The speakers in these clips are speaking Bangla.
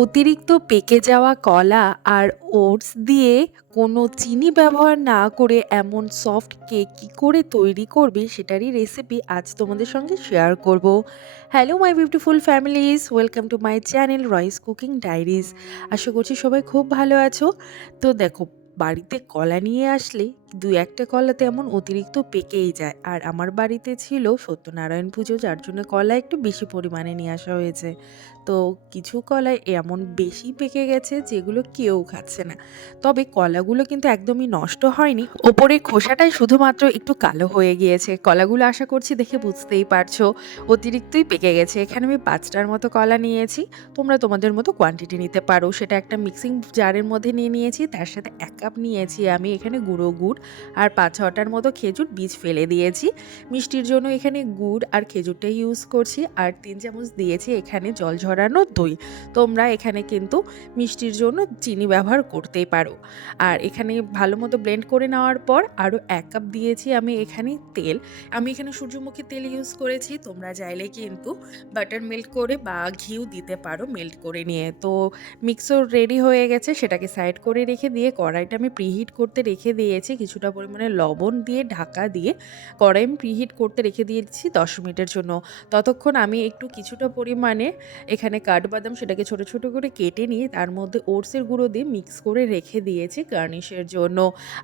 অতিরিক্ত পেকে যাওয়া কলা আর ওটস দিয়ে কোনো চিনি ব্যবহার না করে এমন সফট কেক কী করে তৈরি করবে সেটারই রেসিপি আজ তোমাদের সঙ্গে শেয়ার করব। Hello my beautiful families, welcome to my channel Roy's cooking diaries. আশা করছি সবাই খুব ভালো আছো। তো দেখো, বাড়িতে কলা নিয়ে আসলে দু একটা কলা তেমন অতিরিক্ত পেকেই যায়, আর আমার বাড়িতে ছিল সত্যনারায়ণ পুজো, যার জন্য কলা একটু বেশি পরিমাণে নিয়ে আসা হয়েছে। তো কিছু কলা এমন বেশি পেকে গেছে যেগুলো কেউ খাচ্ছে না। তবে কলাগুলো কিন্তু একদমই নষ্ট হয়নি, ওপরের খোসাটাই শুধুমাত্র একটু কালো হয়ে গিয়েছে। কলাগুলো আশা করছি দেখে বুঝতেই পারছো অতিরিক্তই পেকে গেছে। এখানে আমি 5টার মতো কলা নিয়েছি, তোমরা তোমাদের মতো কোয়ান্টিটি নিতে পারো। সেটা একটা মিক্সিং জারের মধ্যে নিয়ে নিয়েছি, তার সাথে 1 কাপ নিয়েছি আমি এখানে গুঁড়ো গুড়, আর 5-6টার মতো খেজুর বীজ ফেলে দিয়েছি। মিষ্টির জন্য এখানে গুড় আর খেজুরটাই ইউজ করছি, আর 3 চামচ দিয়েছি এখানে জল ঝরানো দই। তোমরা এখানে কিন্তু মিষ্টির জন্য চিনি ব্যবহার করতেই পারো। আর এখানে ভালো মতো ব্লেন্ড করে নেওয়ার পর আরও 1 কাপ দিয়েছি আমি এখানে তেল। আমি এখানে সূর্যমুখী তেল ইউজ করেছি, তোমরা চাইলে কিন্তু বাটার মেল্ট করে বা ঘিও দিতে পারো মেল্ট করে নিয়ে। তো মিক্সও রেডি হয়ে গেছে, সেটাকে সাইড করে রেখে দিয়ে কড়াইটা আমি প্রিহিট করতে রেখে দিয়েছি। কিছুটা পরিমাণে লবণ দিয়ে ঢাকা দিয়ে কড়াই আমি প্রিহিট করতে রেখে দিয়েছি 10 মিনিটের জন্য। ততক্ষণ আমি একটু কিছুটা পরিমাণে এখানে কাঠবাদাম, সেটাকে ছোট ছোট করে কেটে নিয়ে তার মধ্যে ওটসের গুঁড়ো দিয়ে মিক্স করে রেখে দিয়েছি গার্নিশের জন্য।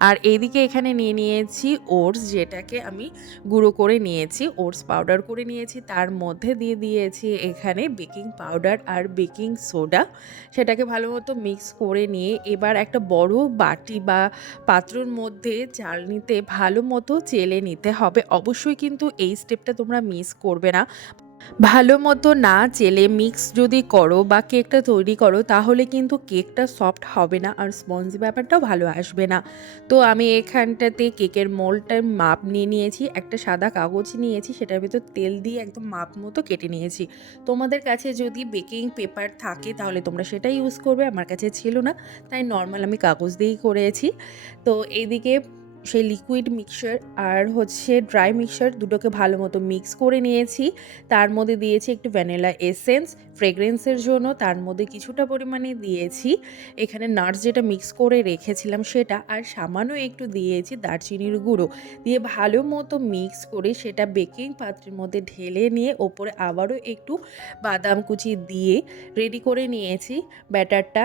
আর এইদিকে এখানে নিয়ে নিয়েছি ওটস, যেটাকে আমি গুঁড়ো করে নিয়েছি, ওটস পাউডার করে নিয়েছি। তার মধ্যে দিয়ে দিয়েছি এখানে বেকিং পাউডার আর বেকিং সোডা। সেটাকে ভালো মতো মিক্স করে নিয়ে এবার একটা বড় বাটি বা পাত্রর মধ্যে চালনিতে ভালো মতো চেলে নিতে হবে। অবশ্যই কিন্তু এই স্টেপটা তোমরা মিস করবে না। ভালো মতো না চেলে মিক্স যদি করো বা কেকটা তৈরি করো, তাহলে কিন্তু কেকটা সফট হবে না আর স্পঞ্জি ব্যাপারটাও ভালো আসবে না। তো আমি এখানটাতে কেকের মোল্ডটার মাপ নিয়ে নিয়েছি, একটা সাদা কাগজ নিয়েছি, সেটার ভিতর তেল দিয়ে একদম মাপ মতো কেটে নিয়েছি। তোমাদের কাছে যদি বেকিং পেপার থাকে তাহলে তোমরা সেটাই ইউজ করবে, আমার কাছে ছিল না, তাই নর্মাল আমি কাগজ দিয়েই করেছি। তো এইদিকে সেই লিকুইড মিক্সচার আর হচ্ছে ড্রাই মিক্সচার দুটোকে ভালো মতো মিক্স করে নিয়েছি। তার মধ্যে দিয়েছি একটু ভ্যানিলা এসেন্স ফ্রেগ্রেন্সের জন্য, তার মধ্যে কিছুটা পরিমাণে দিয়েছি এখানে নাটস যেটা মিক্স করে রেখেছিলাম সেটা, আর সামান্য একটু দিয়েছি দারচিনির গুঁড়ো দিয়ে ভালো মতো মিক্স করে সেটা বেকিং পাত্রের মধ্যে ঢেলে নিয়ে ওপরে আবারও একটু বাদাম কুচি দিয়ে রেডি করে নিয়েছি ব্যাটারটা।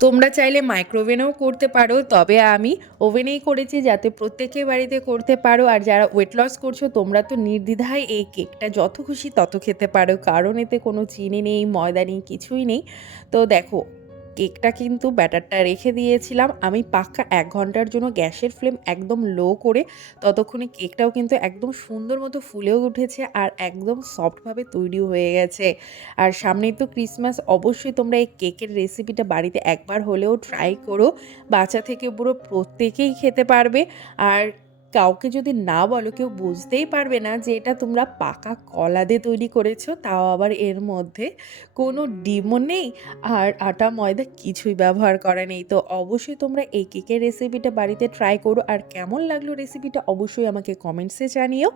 তোমরা চাইলে মাইক্রোওভেনেও করতে পারো, তবে আমি ওভেনেই করেছি যাতে প্রত্যেকের বাড়িতে করতে পারো। আর যারা ওয়েট লস করছো তোমরা তো নির্দ্বিধায় এই কেকটা যত খুশি তত খেতে পারো, কারণ এতে কোনো চিনি নেই, ময়দা নেই, কিছুই নেই। তো দেখো, কেকটা কিন্তু ব্যাটারটা রেখে দিয়েছিলাম আমি পাক্কা 1 ঘন্টার জন্য গ্যাসের ফ্লেম একদম লো করে। ততক্ষণে কেকটাও কিন্তু একদম সুন্দর মতো ফুলেও উঠেছে আর একদম সফটভাবে তৈরিও হয়ে গেছে। আর সামনেই তো ক্রিসমাস, অবশ্যই তোমরা এই কেকের রেসিপিটা বাড়িতে একবার হলেও ট্রাই করো। বাচ্চা থেকে বুড়ো প্রত্যেকেই খেতে পারবে। আর কাউকে যদি না বলো, কেউ বুঝতেই পারবে না যে এটা তোমরা পাকা কলা দিয়ে তৈরি করেছো, তাও আবার এর মধ্যে কোনো ডিমও নেই আর আটা ময়দা কিছুই ব্যবহার করা নেই। তো অবশ্যই তোমরা এই কেকের রেসিপিটা বাড়িতে ট্রাই করো, আর কেমন লাগলো রেসিপিটা অবশ্যই আমাকে কমেন্টসে জানিও।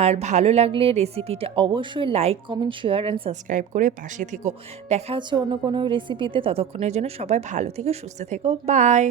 আর ভালো লাগলে রেসিপিটা অবশ্যই like, comment, share and subscribe করে পাশে থেকো। দেখা হচ্ছে অন্য কোনো রেসিপিতে, ততক্ষণের জন্য সবাই ভালো থেকো, সুস্থ থেকো, বাই।